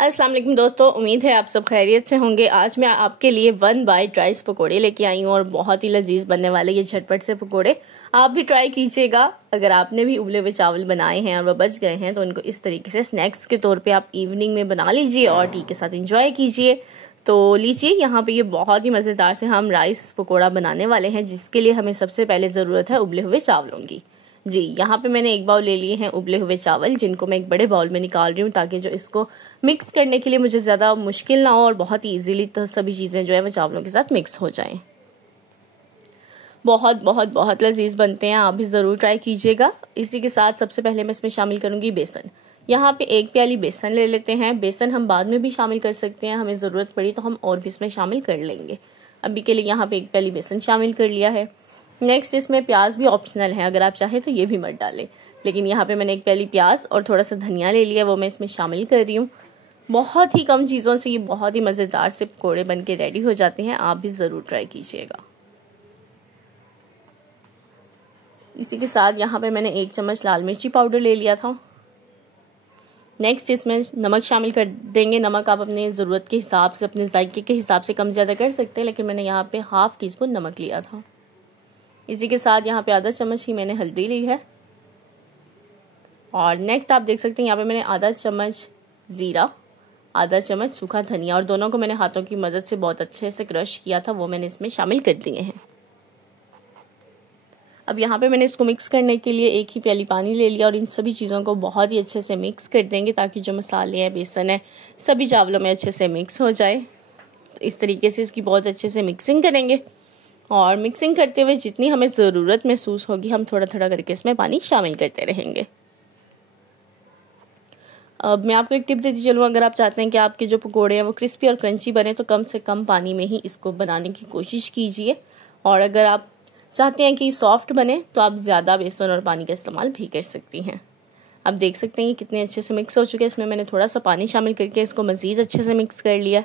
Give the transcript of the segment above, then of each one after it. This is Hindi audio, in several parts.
अस्सलाम वालेकुम दोस्तों, उम्मीद है आप सब खैरियत से होंगे। आज मैं आपके लिए 1 बाइट राइस पकोड़े लेके आई हूँ और बहुत ही लजीज बनने वाले ये झटपट से पकोड़े। आप भी ट्राई कीजिएगा। अगर आपने भी उबले हुए चावल बनाए हैं और वो बच गए हैं तो उनको इस तरीके से स्नैक्स के तौर पे आप इवनिंग में बना लीजिए और टी के साथ इंजॉय कीजिए। तो लीजिए, यहाँ पे ये बहुत ही मज़ेदार से हम राइस पकोड़ा बनाने वाले हैं, जिसके लिए हमें सबसे पहले ज़रूरत है उबले हुए चावलों की। जी, यहाँ पे मैंने एक बाउल ले लिए हैं उबले हुए चावल, जिनको मैं एक बड़े बाउल में निकाल रही हूँ ताकि जो इसको मिक्स करने के लिए मुझे ज़्यादा मुश्किल ना हो और बहुत ही ईजीली तो सभी चीज़ें जो है वो चावलों के साथ मिक्स हो जाएं। बहुत बहुत बहुत लजीज बनते हैं, आप भी ज़रूर ट्राई कीजिएगा। इसी के साथ सबसे पहले मैं इसमें शामिल करूँगी बेसन। यहाँ पे 1 प्याली बेसन ले लेते हैं। बेसन हम बाद में भी शामिल कर सकते हैं, हमें ज़रूरत पड़ी तो हम और भी इसमें शामिल कर लेंगे। अभी के लिए यहाँ पे 1 प्याली बेसन शामिल कर लिया है। नेक्स्ट, इसमें प्याज भी ऑप्शनल है, अगर आप चाहें तो ये भी मत डालें, लेकिन यहाँ पे मैंने 1 प्याली प्याज और थोड़ा सा धनिया ले लिया, वो मैं इसमें शामिल कर रही हूँ। बहुत ही कम चीज़ों से ये बहुत ही मज़ेदार से पकौड़े बन के रेडी हो जाते हैं, आप भी ज़रूर ट्राई कीजिएगा। इसी के साथ यहाँ पे मैंने 1 चम्मच लाल मिर्ची पाउडर ले लिया था। नेक्स्ट, इसमें नमक शामिल कर देंगे। नमक आप अपने ज़रूरत के हिसाब से, अपने जायके के हिसाब से कम ज़्यादा कर सकते हैं, लेकिन मैंने यहाँ पे ½ टीस्पून नमक लिया था। इसी के साथ यहाँ पे आधा चम्मच ही मैंने हल्दी ली है। और नेक्स्ट आप देख सकते हैं यहाँ पे मैंने आधा चम्मच ज़ीरा, आधा चम्मच सूखा धनिया, और दोनों को मैंने हाथों की मदद से बहुत अच्छे से क्रश किया था, वो मैंने इसमें शामिल कर दिए हैं। अब यहाँ पे मैंने इसको मिक्स करने के लिए 1 ही प्याली पानी ले लिया और इन सभी चीज़ों को बहुत ही अच्छे से मिक्स कर देंगे ताकि जो मसाले हैं, बेसन है, सभी चावलों में अच्छे से मिक्स हो जाए। तो इस तरीके से इसकी बहुत अच्छे से मिक्सिंग करेंगे और मिक्सिंग करते हुए जितनी हमें ज़रूरत महसूस होगी हम थोड़ा थोड़ा करके इसमें पानी शामिल करते रहेंगे। अब मैं आपको एक टिप देती चलूँ, अगर आप चाहते हैं कि आपके जो पकोड़े हैं वो क्रिस्पी और क्रंची बने तो कम से कम पानी में ही इसको बनाने की कोशिश कीजिए, और अगर आप चाहते हैं कि सॉफ्ट बने तो आप ज़्यादा बेसन और पानी का इस्तेमाल भी कर सकती हैं। अब देख सकते हैं ये कितने अच्छे से मिक्स हो चुके हैं। इसमें मैंने थोड़ा सा पानी शामिल करके इसको मज़ीद अच्छे से मिक्स कर लिया।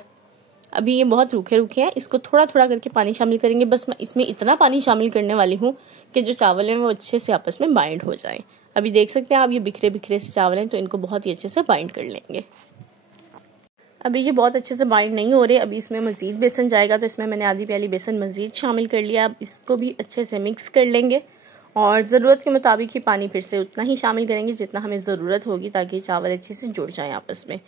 अभी ये बहुत रूखे रूखे हैं, इसको थोड़ा थोड़ा करके पानी शामिल करेंगे। बस मैं इसमें इतना पानी शामिल करने वाली हूँ कि जो चावल हैं वो अच्छे से आपस में बाइंड हो जाए। अभी देख सकते हैं आप, ये बिखरे बिखरे से चावल हैं तो इनको बहुत ही अच्छे से बाइंड कर लेंगे। अभी ये बहुत अच्छे से बाइंड नहीं हो रहे, अभी इसमें मज़ीद बेसन जाएगा, तो इसमें मैंने आधी प्याली बेसन मज़ीद शामिल कर लिया। अब इसको भी अच्छे से मिक्स कर लेंगे और ज़रूरत के मुताबिक ही पानी फिर से उतना ही शामिल करेंगे जितना हमें ज़रूरत होगी, ताकि चावल अच्छे से जुड़ जाएं आपस में।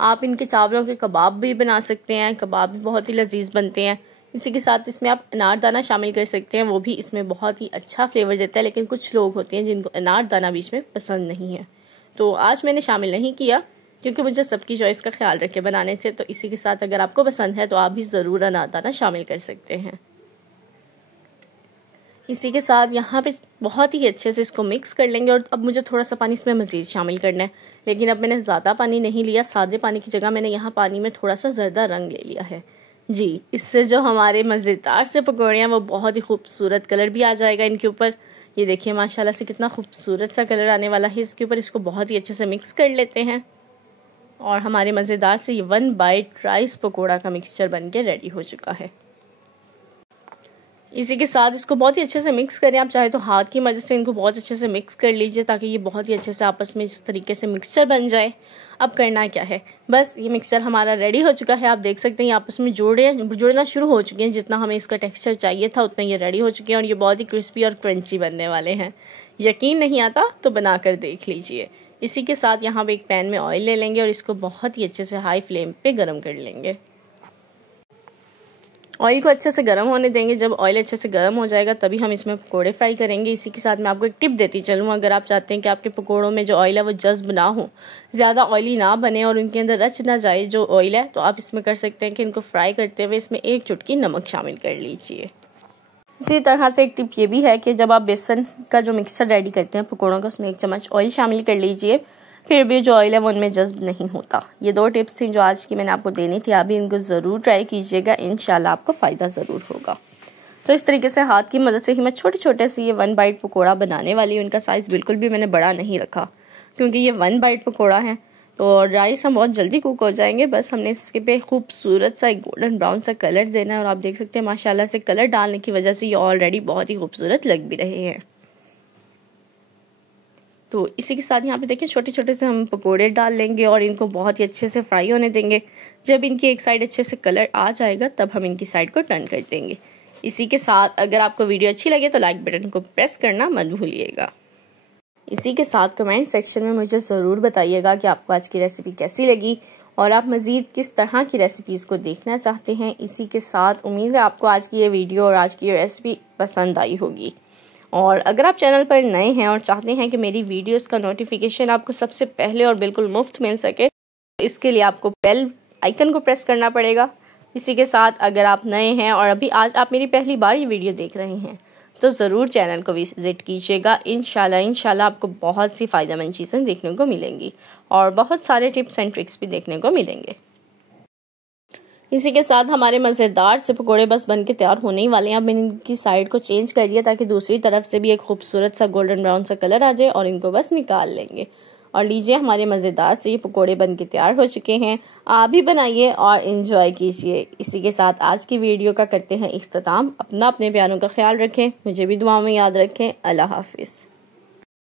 आप इनके चावलों के कबाब भी बना सकते हैं, कबाब भी बहुत ही लजीज बनते हैं। इसी के साथ इसमें आप अनारदाना शामिल कर सकते हैं, वो भी इसमें बहुत ही अच्छा फ्लेवर देता है, लेकिन कुछ लोग होते हैं जिनको अनारदाना बीच में पसंद नहीं है, तो आज मैंने शामिल नहीं किया क्योंकि मुझे सबकी चॉइस का ख्याल रख के बनाने थे। तो इसी के साथ अगर आपको पसंद है तो आप भी ज़रूर अनारदाना शामिल कर सकते हैं। इसी के साथ यहाँ पे बहुत ही अच्छे से इसको मिक्स कर लेंगे। और अब मुझे थोड़ा सा पानी इसमें मज़ीद शामिल करना है, लेकिन अब मैंने ज़्यादा पानी नहीं लिया। सादे पानी की जगह मैंने यहाँ पानी में थोड़ा सा ज़र्दा रंग ले लिया है। जी, इससे जो हमारे मज़ेदार से पकौड़े हैं वो बहुत ही खूबसूरत कलर भी आ जाएगा इनके ऊपर। ये देखिए माशाल्लाह से कितना खूबसूरत सा कलर आने वाला है इसके ऊपर। इसको बहुत ही अच्छे से मिक्स कर लेते हैं और हमारे मज़ेदार से ये 1 बाइट राइस पकौड़ा का मिक्सचर बन के रेडी हो चुका है। इसी के साथ इसको बहुत ही अच्छे से मिक्स करें। आप चाहे तो हाथ की मदद से इनको बहुत अच्छे से मिक्स कर लीजिए ताकि ये बहुत ही अच्छे से आपस में इस तरीके से मिक्सचर बन जाए। अब करना क्या है, बस ये मिक्सचर हमारा रेडी हो चुका है। आप देख सकते हैं ये आपस में जुड़ना शुरू हो चुके हैं। जितना हमें इसका टेक्सचर चाहिए था उतना ये रेडी हो चुके हैं और ये बहुत ही क्रिस्पी और क्रंची बनने वाले हैं। यकीन नहीं आता तो बना कर देख लीजिए। इसी के साथ यहाँ पे एक पैन में ऑयल ले लेंगे और इसको बहुत ही अच्छे से हाई फ्लेम पे गर्म कर लेंगे। ऑयल को अच्छे से गर्म होने देंगे। जब ऑयल अच्छे से गर्म हो जाएगा तभी हम इसमें पकोड़े फ्राई करेंगे। इसी के साथ मैं आपको एक टिप देती चलूँ, अगर आप चाहते हैं कि आपके पकोड़ों में जो ऑयल है वो जज्ब ना हो, ज़्यादा ऑयली ना बने और उनके अंदर रच ना जाए जो ऑयल है, तो आप इसमें कर सकते हैं कि इनको फ्राई करते हुए इसमें 1 चुटकी नमक शामिल कर लीजिए। इसी तरह से एक टिप ये भी है कि जब आप बेसन का जो मिक्सचर रेडी करते हैं पकौड़ों का, उसमें 1 चम्मच ऑयल शामिल कर लीजिए, फिर भी जो ऑयल है वो उनमें जज्ब नहीं होता। ये 2 टिप्स थी जो आज की मैंने आपको देनी थी। आप भी इनको ज़रूर ट्राई कीजिएगा, इंशाल्लाह आपको फ़ायदा ज़रूर होगा। तो इस तरीके से हाथ की मदद से ही मैं छोटे छोटे से ये 1 बाइट पकौड़ा बनाने वाली हूँ। इनका साइज़ बिल्कुल भी मैंने बड़ा नहीं रखा क्योंकि ये 1 बाइट पकौड़ा है, तो राइस हम बहुत जल्दी कुक हो जाएंगे। बस हमने इसके पे खूबसूरत सा एक गोल्डन ब्राउन सा कलर देना है और आप देख सकते हैं माशाल्लाह से कलर डालने की वजह से ये ऑलरेडी बहुत ही खूबसूरत लग भी रहे हैं। तो इसी के साथ यहाँ पे देखिए छोटे छोटे से हम पकोड़े डाल लेंगे और इनको बहुत ही अच्छे से फ्राई होने देंगे। जब इनकी एक साइड अच्छे से कलर आ जाएगा तब हम इनकी साइड को टर्न कर देंगे। इसी के साथ अगर आपको वीडियो अच्छी लगे तो लाइक बटन को प्रेस करना मत भूलिएगा। इसी के साथ कमेंट सेक्शन में मुझे ज़रूर बताइएगा कि आपको आज की रेसिपी कैसी लगी और आप मज़ीद किस तरह की रेसिपीज़ को देखना चाहते हैं। इसी के साथ उम्मीद है आपको आज की ये वीडियो और आज की ये रेसिपी पसंद आई होगी। और अगर आप चैनल पर नए हैं और चाहते हैं कि मेरी वीडियोस का नोटिफिकेशन आपको सबसे पहले और बिल्कुल मुफ्त मिल सके, तो इसके लिए आपको बेल आइकन को प्रेस करना पड़ेगा। इसी के साथ अगर आप नए हैं और अभी आज आप मेरी पहली बार ये वीडियो देख रहे हैं तो ज़रूर चैनल को विज़िट कीजिएगा। इंशाल्लाह आपको बहुत सी फ़ायदेमंद चीज़ें देखने को मिलेंगी और बहुत सारे टिप्स एंड ट्रिक्स भी देखने को मिलेंगे। इसी के साथ हमारे मज़ेदार से पकोड़े बस बन के तैयार होने ही वाले हैं। अब मैंने इनकी साइड को चेंज कर दिया ताकि दूसरी तरफ से भी एक खूबसूरत सा गोल्डन ब्राउन सा कलर आ जाए और इनको बस निकाल लेंगे। और लीजिए हमारे मज़ेदार से ये पकोड़े बन के तैयार हो चुके हैं। आप भी बनाइए और इन्जॉय कीजिए। इसी के साथ आज की वीडियो का करते हैं इख्तिताम। अपने प्यारों का ख्याल रखें, मुझे भी दुआओं में याद रखें। अल्लाह हाफिज़।